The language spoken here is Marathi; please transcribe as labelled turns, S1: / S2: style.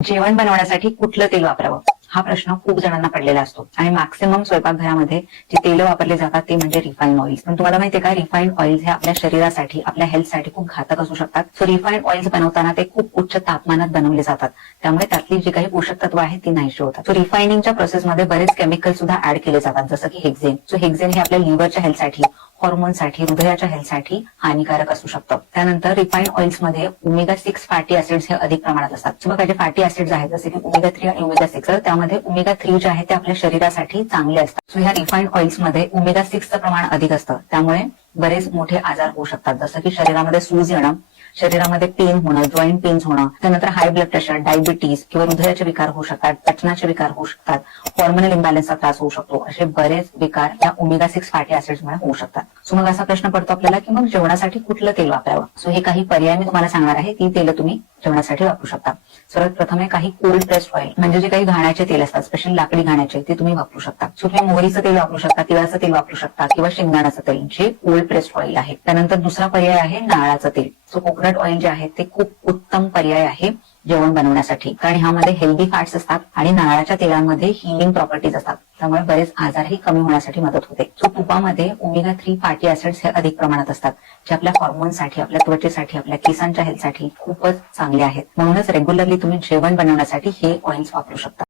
S1: जेवण बनवण्यासाठी कुठलं तेल वापरावं? हा प्रश्न खूप जणांना पडलेला असतो. आणि मॅक्सिमम स्वयंपाकघरामध्ये जे तेल वापरले जातात ते म्हणजे रिफाईन ऑइल्स पण तुम्हाला माहितीये का रिफाईन ऑइल्स हे आपल्या शरीरासाठी आपल्या हेल्थसाठी खूप घातक असू शकतात. सो रिफाईन ऑइल्स बनवताना ते खूप उच्च तापमानात बनवले जातात. त्यामुळे त्यातली जी काही पोषक तत्व आहेत ती नाहीशी होतात सो रिफायनिंगच्या प्रोसेसमध्ये बरेच केमिकल सुद्धा ऍड केले जातात. जसं की हेक्झेन सो हेक्झेन हे आपल्या लिव्हरच्या हेल्थसाठी हॉर्मोनसाठी हृदयाच्या हेल्थसाठी हानिकारक असू शकतं. त्यानंतर रिफाईंड ऑइल्समध्ये ओमेगा सिक्स फॅटी ऍसिड्स हे अधिक प्रमाणात असतात. बघा जे फॅटी ऍसिड्स आहेत जसे की ओमेगा थ्री आणि ओमेगा सिक्स त्यामध्ये ओमेगा थ्री जे आहे ते आपल्या शरीरासाठी चांगले असतात. सो ह्या रिफाईंड ऑइल्समध्ये ओमेगा सिक्सचं प्रमाण अधिक असतं. त्यामुळे बरेच मोठे आजार होऊ शकतात. जसं की शरीरामध्ये सूज येणं शरीरामध्ये पेन होणं जॉईंट पेन्स होणं त्यानंतर हाय ब्लड प्रेशर डायबिटीज किंवा हृदयाचे विकार होऊ शकतात पचनाचे विकार होऊ शकतात हॉर्मोनल इम्बॅलन्सचा त्रास होऊ शकतो असे बरेच विकार या ओमेगा सिक्स फॅटी ऍसिडमुळे होऊ शकतात. सो मग असा प्रश्न पडतो आपल्याला की मग जेवणासाठी कुठलं तेल वापरावं? सो हे काही पर्याय मी तुम्हाला सांगणार आहे ती तेल तुम्ही ठेवण्यासाठी वापरू शकता. सर्वात प्रथम आहे काही कोल्ड प्रेस्ड ऑइल म्हणजे जे काही घाण्याचे तेल असतात स्पेशल लाकडी घाण्याचे ते तुम्ही वापरू शकता. सो तुम्ही मोहरीचं तेल वापरू शकता तिळाचं तेल वापरू शकता किंवा शेंगदाण्याचं तेल जे कोल्ड प्रेस्ड ऑइल आहे. त्यानंतर दुसरा पर्याय आहे नारळाचं तेल. सो कोकोनट ऑइल जे आहे ते खूप उत्तम पर्याय आहे. जेवण बनवण्यासाठी. कारण ह्यामध्ये हेल्दी फॅट्स असतात आणि नारळाच्या तेलामध्ये हिलिंग प्रॉपर्टीज असतात. त्यामुळे बरेच आजारही कमी होण्यासाठी मदत होते. सो तुपामध्ये ओमेगा थ्री फॅटी ऍसिड्स हे अधिक प्रमाणात असतात जे आपल्या हॉर्मोनसाठी आपल्या त्वचेसाठी आपल्या केसांच्या हेल्थसाठी खूपच चांगले आहेत. म्हणूनच रेग्युलरली तुम्ही जेवण बनवण्यासाठी हे ऑइल्स वापरू शकता.